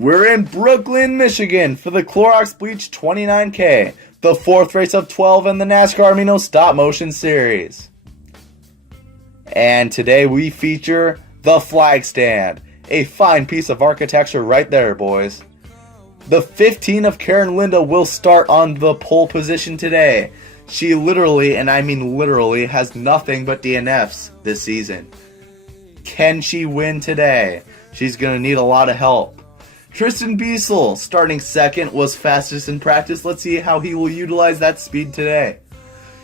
We're in Brooklyn, Michigan for the Clorox Bleach 29K, the fourth race of 12 in the NASCAR Mino Stop Motion Series. And today we feature the flag stand, a fine piece of architecture right there, boys. The 15 of Karen Linda will start on the pole position today. She literally, and I mean literally, has nothing but DNFs this season. Can she win today? She's going to need a lot of help. Tristan Biesel, starting second, was fastest in practice. Let's see how he will utilize that speed today.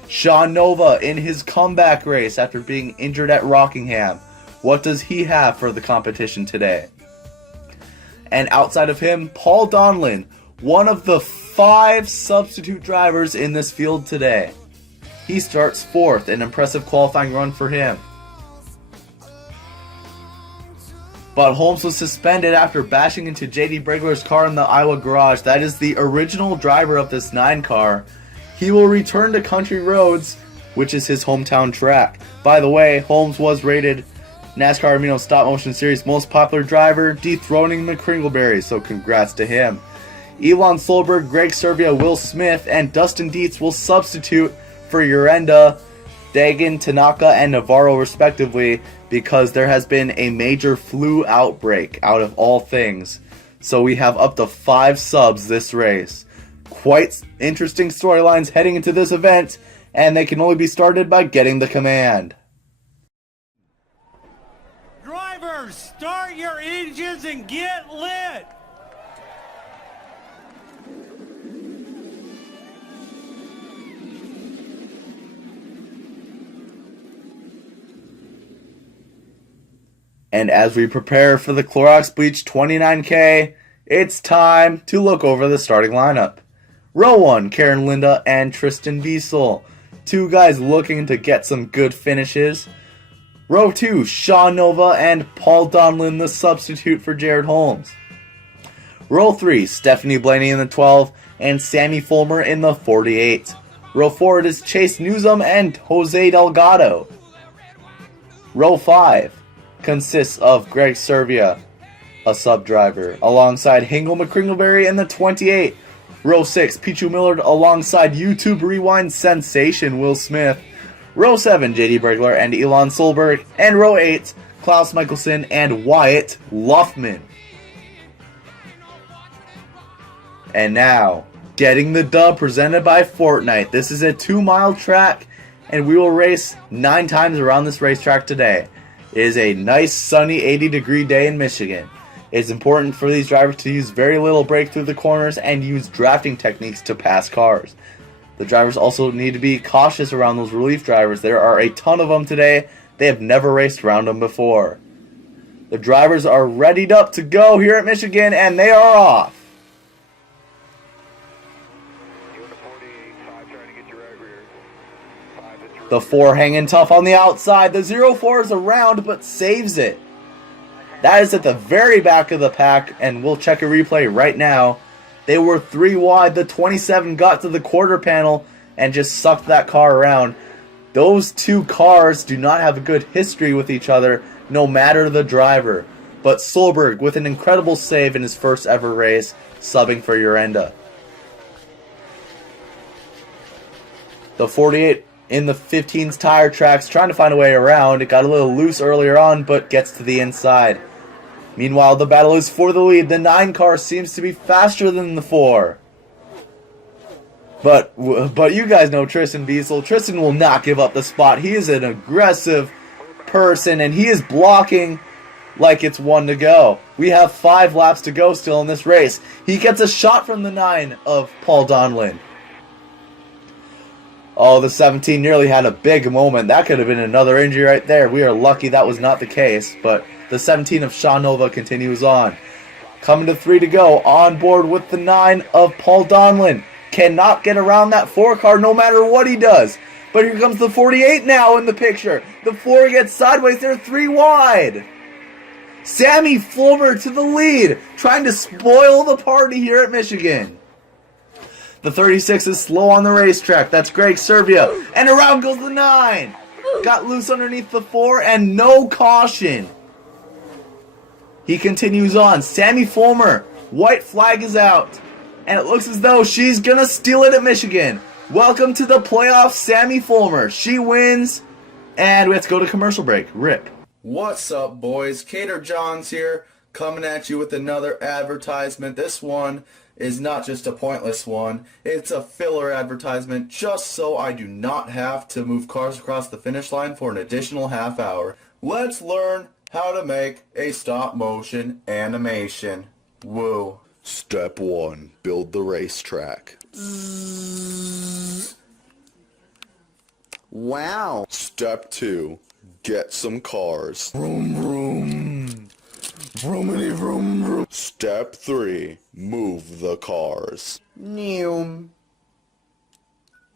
Sean Nova in his comeback race after being injured at Rockingham. What does he have for the competition today? And outside of him, Paul Donlan, one of the 5 substitute drivers in this field today. He starts fourth, an impressive qualifying run for him. But Holmes was suspended after bashing into JD Bregler's car in the Iowa garage. That is the original driver of this 9 car. He will return to Country Roads, which is his hometown track. By the way, Holmes was rated NASCAR Mino Stop Motion Series most popular driver, dethroning McCringleberry, so congrats to him. Elon Solberg, Greg Servia, Will Smith, and Dustin Dietz will substitute for Urenda, Dagan, Tanaka, and Navarro respectively, because there has been a major flu outbreak out of all things. So we have up to 5 subs this race. Quite interesting storylines heading into this event, and they can only be started by getting the command. Drivers, start your engines and get lit! And as we prepare for the Clorox Bleach 29K, it's time to look over the starting lineup. Row 1, Karen Linda and Tristan Biesel. 2 guys looking to get some good finishes. Row 2, Sean Nova and Paul Donlan, the substitute for Jared Holmes. Row 3, Stefanie Blaney in the 12 and Sammie Fullmer in the 48. Row 4, it is Chase Nuzum and Jose Delgado. Row 5 consists of Greg Servia, a sub-driver, alongside Hingle McCringleberry in the 28. Row 6, Pichu Millard alongside YouTube Rewind sensation Will Smith. Row 7, JD Bregler and Elon Solberg. And Row 8, Klaus Mikaelson and Wyatt Luffman. And now, getting the dub presented by Fortnite. This is a 2-mile track, and we will race 9 times around this racetrack today. It is a nice sunny 80-degree day in Michigan. It's important for these drivers to use very little brake through the corners and use drafting techniques to pass cars. The drivers also need to be cautious around those relief drivers. There are a ton of them today. They have never raced around them before. The drivers are readied up to go here at Michigan, and they are off. The 4 hanging tough on the outside. The 04 is around but saves it. That is at the very back of the pack, and we'll check a replay right now. They were 3 wide. The 27 got to the quarter panel and just sucked that car around. Those 2 cars do not have a good history with each other, no matter the driver. But Solberg, with an incredible save in his first ever race, subbing for Urenda. The 48 in the 15's tire tracks, trying to find a way around. It got a little loose earlier on, but gets to the inside. Meanwhile, the battle is for the lead. The 9 car seems to be faster than the 4. But you guys know Tristan Biesel. Tristan will not give up the spot. He is an aggressive person, and he is blocking like it's 1 to go. We have 5 laps to go still in this race. He gets a shot from the 9 of Paul Donlan. Oh, the 17 nearly had a big moment. That could have been another injury right there. We are lucky that was not the case, but the 17 of Sean Nova continues on. Coming to 3 to go, on board with the 9 of Paul Donlan. Cannot get around that 4 car no matter what he does. But here comes the 48 now in the picture. The 4 gets sideways, they're 3 wide. Sammie Fullmer to the lead, trying to spoil the party here at Michigan. The 36 is slow on the racetrack. That's Greg Servia. And around goes the 9. Got loose underneath the 4 and no caution. He continues on. Sammie Fullmer White flag is out. And it looks as though she's going to steal it at Michigan. Welcome to the playoffs, Sammie Fullmer. She wins. And we have to go to commercial break. Rip. What's up, boys? Cater Johns here, coming at you with another advertisement. This one is not just a pointless one. It's a filler advertisement just so I do not have to move cars across the finish line for an additional half hour. Let's learn how to make a stop motion animation. Woo. Step 1. Build the racetrack. Wow. Step 2. Get some cars. Vroom, vroom. Vroomity, vroom, vroom. Step 3. Move the cars. Neum.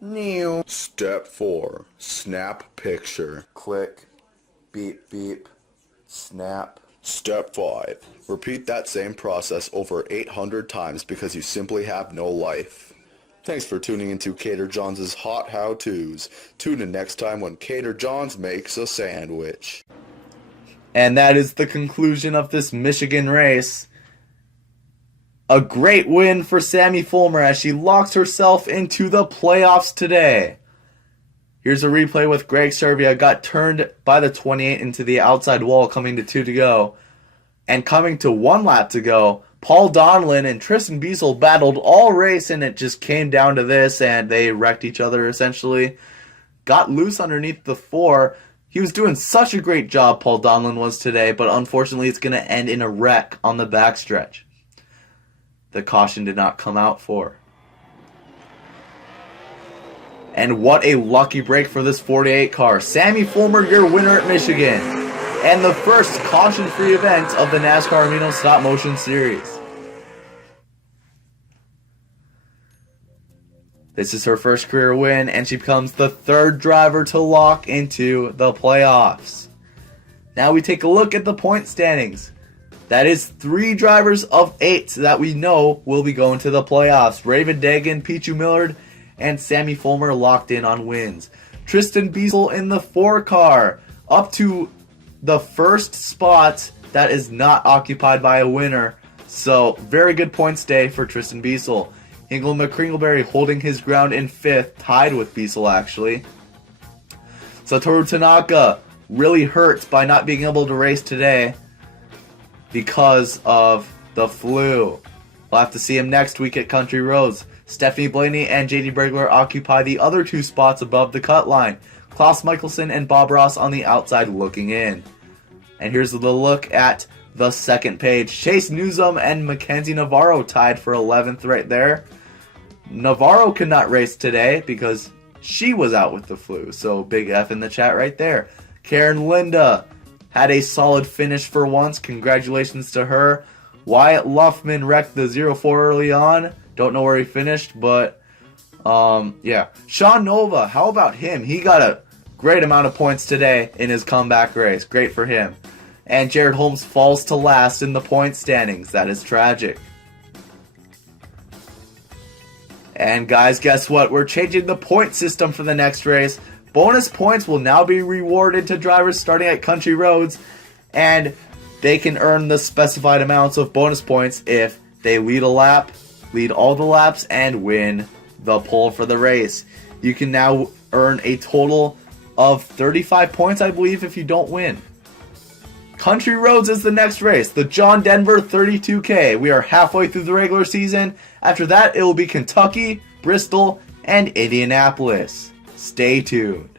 Neum. Step 4. Snap picture. Click. Beep, beep. Snap. Step 5. Repeat that same process over 800 times because you simply have no life. Thanks for tuning into Cater Johns' Hot How-Tos. Tune in next time when Cater Johns makes a sandwich. And that is the conclusion of this Michigan race. A great win for Sammie Fullmer as she locks herself into the playoffs today. Here's a replay with Greg Servia. Got turned by the 28 into the outside wall, coming to 2 to go. And coming to 1 lap to go, Paul Donlan and Tristan Biesel battled all race, and it just came down to this, and they wrecked each other essentially. Got loose underneath the 4. He was doing such a great job, Paul Donlan was today, but unfortunately it's going to end in a wreck on the backstretch. The caution did not come out for. And what a lucky break for this 48 car. Sammie Fullmer, your winner at Michigan. And the first caution-free event of the NASCAR Amino Stop Motion Series. This is her first career win, and she becomes the 3rd driver to lock into the playoffs. Now we take a look at the point standings. That is 3 drivers of 8 that we know will be going to the playoffs. Raven Dagan, Pichu Millard, and Sammie Fullmer locked in on wins. Tristan Biesel in the 4 car, up to the first spot that is not occupied by a winner. So, very good points day for Tristan Biesel. Hingle McCringleberry holding his ground in 5th, tied with Biesel actually. Satoru Tanaka really hurt by not being able to race today because of the flu. We'll have to see him next week at Country Roads. Stefanie Blaney and JD Bregler occupy the other 2 spots above the cut line. Klaus Mikaelson and Bob Ross on the outside looking in. And here's the look at the second page. Chase Nuzum and Mackenzie Navarro tied for 11th right there. Navarro could not race today because she was out with the flu. So big F in the chat right there. Karen Linda had a solid finish for once. Congratulations to her. Wyatt Luffman wrecked the 04 early on. Don't know where he finished, but yeah. Sean Nova, how about him? He got a great amount of points today in his comeback race. Great for him. And Jared Holmes falls to last in the point standings. That is tragic. And guys, guess what? We're changing the point system for the next race. Bonus points will now be rewarded to drivers starting at Country Roads, and they can earn the specified amounts of bonus points if they lead a lap, lead all the laps, and win the pole for the race. You can now earn a total of 35 points, I believe, if you don't win. Country Roads is the next race, the John Denver 32K. We are halfway through the regular season. After that, it will be Kentucky, Bristol, and Indianapolis. Stay tuned.